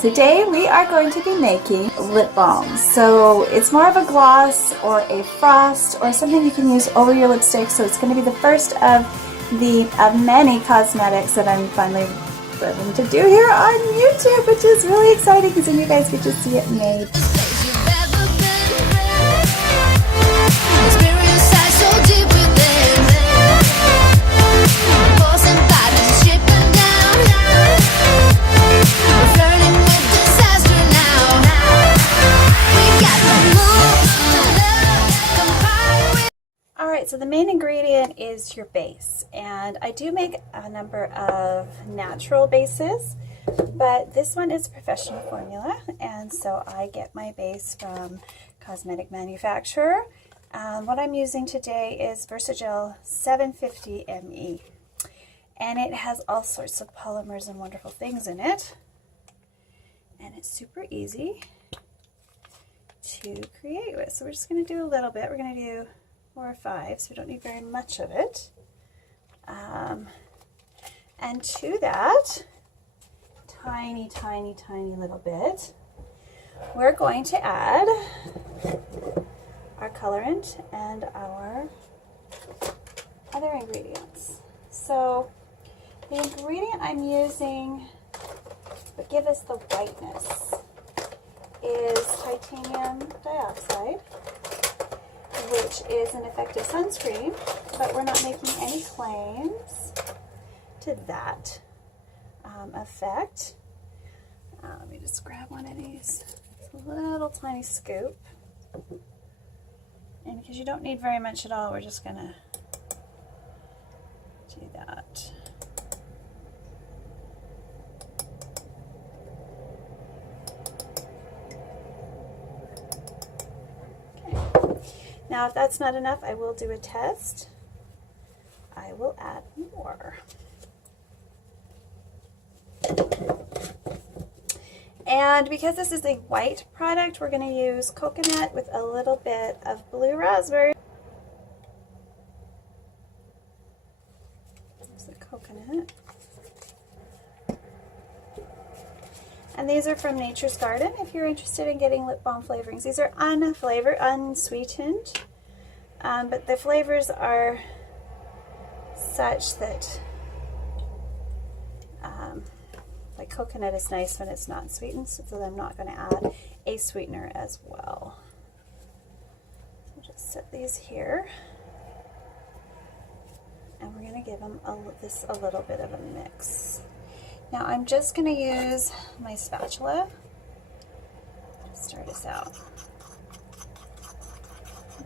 Today we are going to be making lip balms. So it's more of a gloss or a frost or something you can use over your lipstick. So it's going to be the first of many cosmetics that I'm finally willing to do here on YouTube, which is really exciting because then you guys get to see it made. So the main ingredient is your base, and I do make a number of natural bases, but this one is professional formula, and so I get my base from cosmetic manufacturer. What I'm using today is Versagel 750 ME, and it has all sorts of polymers and wonderful things in it, and it's super easy to create with. So we're just going to do a little bit. We're going to do 4 or 5, so we don't need very much of it. And to that tiny little bit, we're going to add our colorant and our other ingredients. So the ingredient I'm using to give us the whiteness is titanium dioxide, which is an effective sunscreen, but we're not making any claims to that effect. Let me just grab one of these. It's a little tiny scoop. And because you don't need very much at all, we're just going to do that. Now, if that's not enough, I will do a test. I will add more. And because this is a white product, we're going to use coconut with a little bit of blue raspberry. There's the coconut. And these are from Nature's Garden if you're interested in getting lip balm flavorings. These are unflavored, unsweetened, but the flavors are such that, like coconut is nice when it's not sweetened, so I'm not going to add a sweetener as well. So just set these here, and we're going to give them this a little bit of a mix. Now I'm just going to use my spatula to start us out.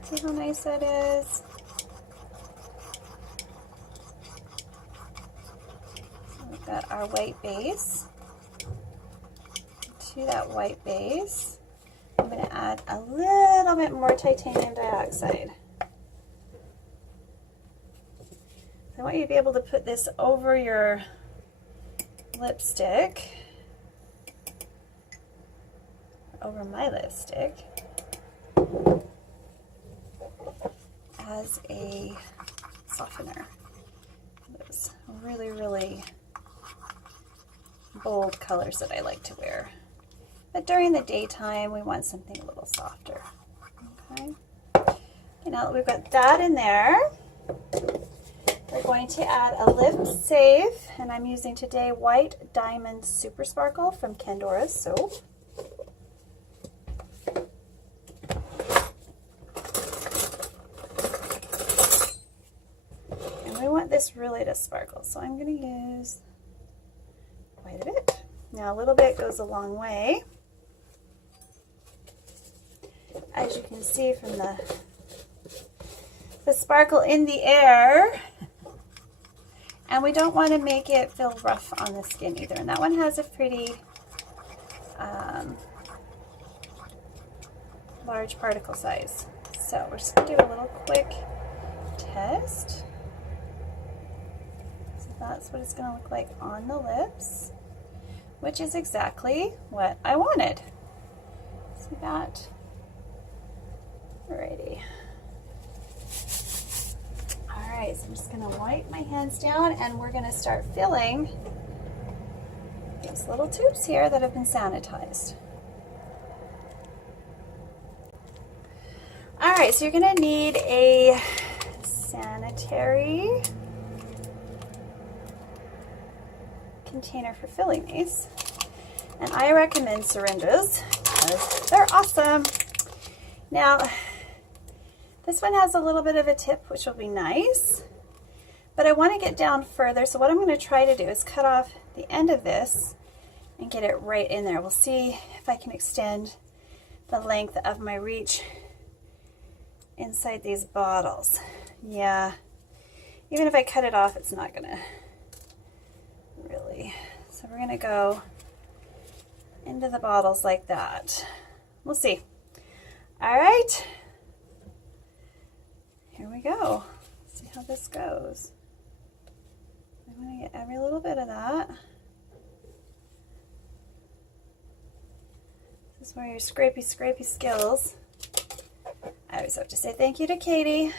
See how nice that is? So we've got our white base. To that white base, I'm going to add a little bit more titanium dioxide. I want you to be able to put this over your lipstick, over my lipstick, as a softener. Those really bold colors that I like to wear. But during the daytime, we want something a little softer. Okay, now that we've got that in there, we're going to add a lip save, and I'm using today White Diamond Super Sparkle from Kendora Soap. And we want this really to sparkle, so I'm going to use quite a bit. Now a little bit goes a long way. As you can see from the sparkle in the air. And we don't want to make it feel rough on the skin either. And that one has a pretty large particle size. So we're just going to do a little quick test. So that's what it's going to look like on the lips, which is exactly what I wanted. See that? Alrighty. Alright, so I'm just going to wipe my hands down and we're going to start filling Just little tubes here that have been sanitized. All right, so you're gonna need a sanitary container for filling these. And I recommend syringes because they're awesome. Now, this one has a little bit of a tip, which will be nice, but I want to get down further. So what I'm going to try to do is cut off the end of this and get it right in there. We'll see if I can extend the length of my reach inside these bottles. Yeah, even if I cut it off, it's not going to really. So we're going to go into the bottles like that. We'll see. All right, here we go. Let's see how this goes. I want to get every little bit of that. This is where your scrapey skills. I always have to say thank you to Katie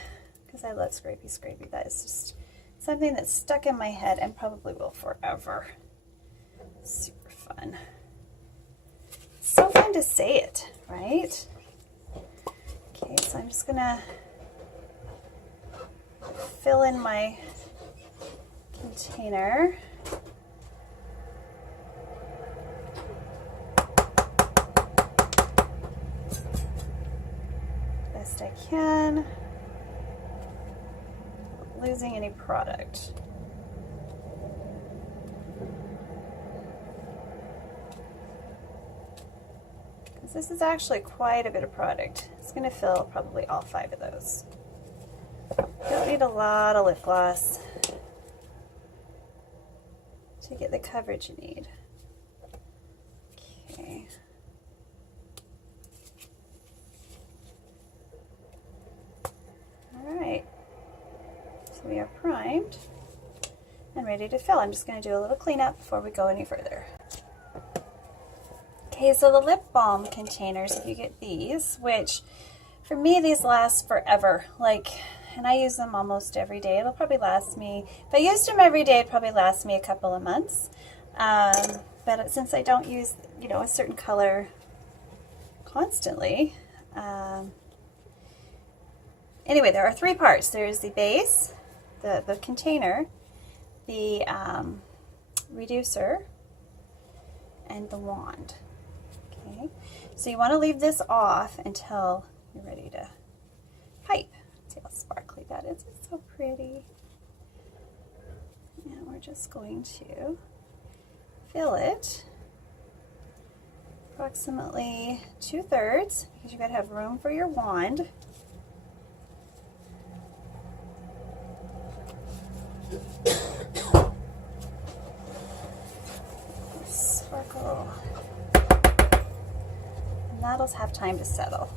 because I love scrapey. That is just something that's stuck in my head and probably will forever. Super fun. It's so fun to say it, right? Okay, so I'm just gonna fill in my container. Best I can. Not losing any product. Because this is actually quite a bit of product. It's going to fill probably all 5 of those. Don't need a lot of lip gloss to get the coverage you need. Okay. All right. So we are primed and ready to fill. I'm just going to do a little cleanup before we go any further. Okay, so the lip balm containers, if you get these, which for me, these last forever. And I use them almost every day. It'll probably last me, if I used them every day, it'd probably last me a couple of months. But since I don't use, a certain color constantly, anyway, there are 3 parts. There's the base, the container, the reducer, and the wand. Okay, so you want to leave this off until you're ready to pipe. See how sparkly that is. It's so pretty. And we're just going to fill it approximately 2/3 because you've got to have room for your wand. Sparkle. And that'll have time to settle.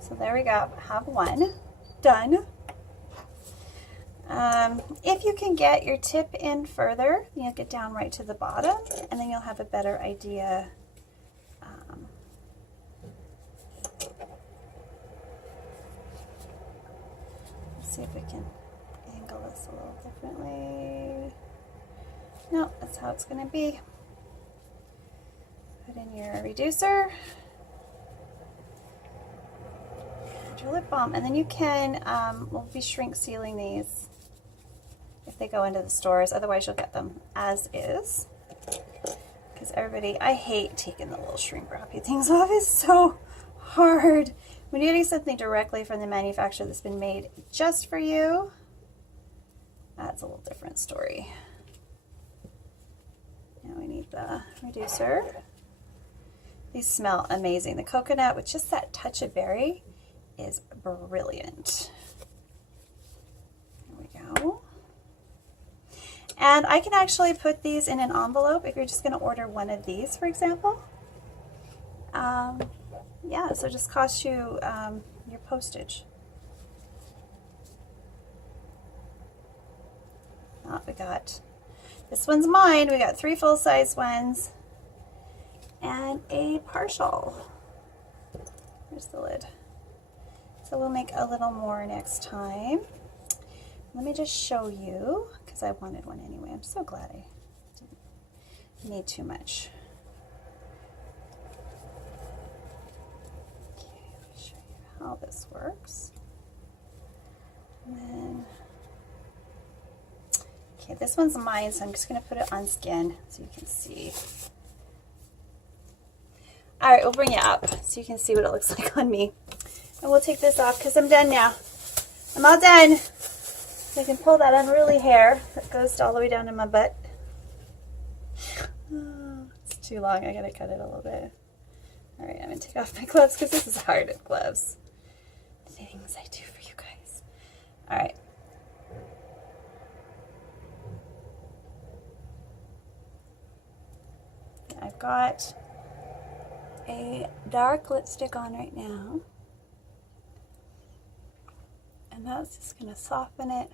So there we go, have one done. If you can get your tip in further, you'll get down right to the bottom and then you'll have a better idea. Let's see if we can angle this a little differently. No, that's how it's going to be. Put in your reducer. Your lip balm, and then you can we'll be shrink sealing these if they go into the stores, otherwise you'll get them as is, because I hate taking the little shrink wrappy things off. It's so hard when you're getting something directly from the manufacturer that's been made just for you. That's a little different story. Now we need the reducer. These smell amazing. The coconut with just that touch of berry is brilliant. There we go. And I can actually put these in an envelope if you're just going to order one of these, for example. Yeah, so it just costs you your postage. Oh, we got, this one's mine. We got 3 full-size ones and a partial. Here's the lid. So we'll make a little more next time. Let me just show you, because I wanted one anyway. I'm so glad I didn't need too much. Okay, let me show you how this works. And then, okay, this one's mine, so I'm just going to put it on skin so you can see. All right, we'll bring it up so you can see what it looks like on me. And we'll take this off because I'm done now. I'm all done. So I can pull that unruly hair that goes all the way down to my butt. Oh, it's too long. I gotta cut it a little bit. All right, I'm gonna take off my gloves because this is hard with gloves. Things I do for you guys. All right. I've got a dark lipstick on right now. And that's just going to soften it.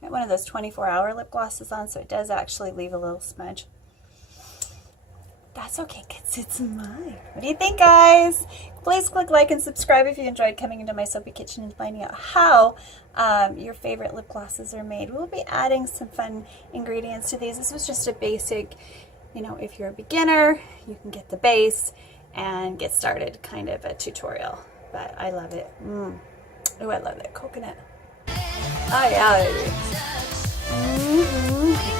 I got one of those 24-hour lip glosses on, so it does actually leave a little smudge. That's okay, because it's mine. What do you think, guys? Please click like and subscribe if you enjoyed coming into my soapy kitchen and finding out how your favorite lip glosses are made. We'll be adding some fun ingredients to these. This was just a basic, you know, if you're a beginner, you can get the base and get started, kind of a tutorial. But I love it. Oh, I love that coconut. Oh, yeah, baby. Mm-hmm.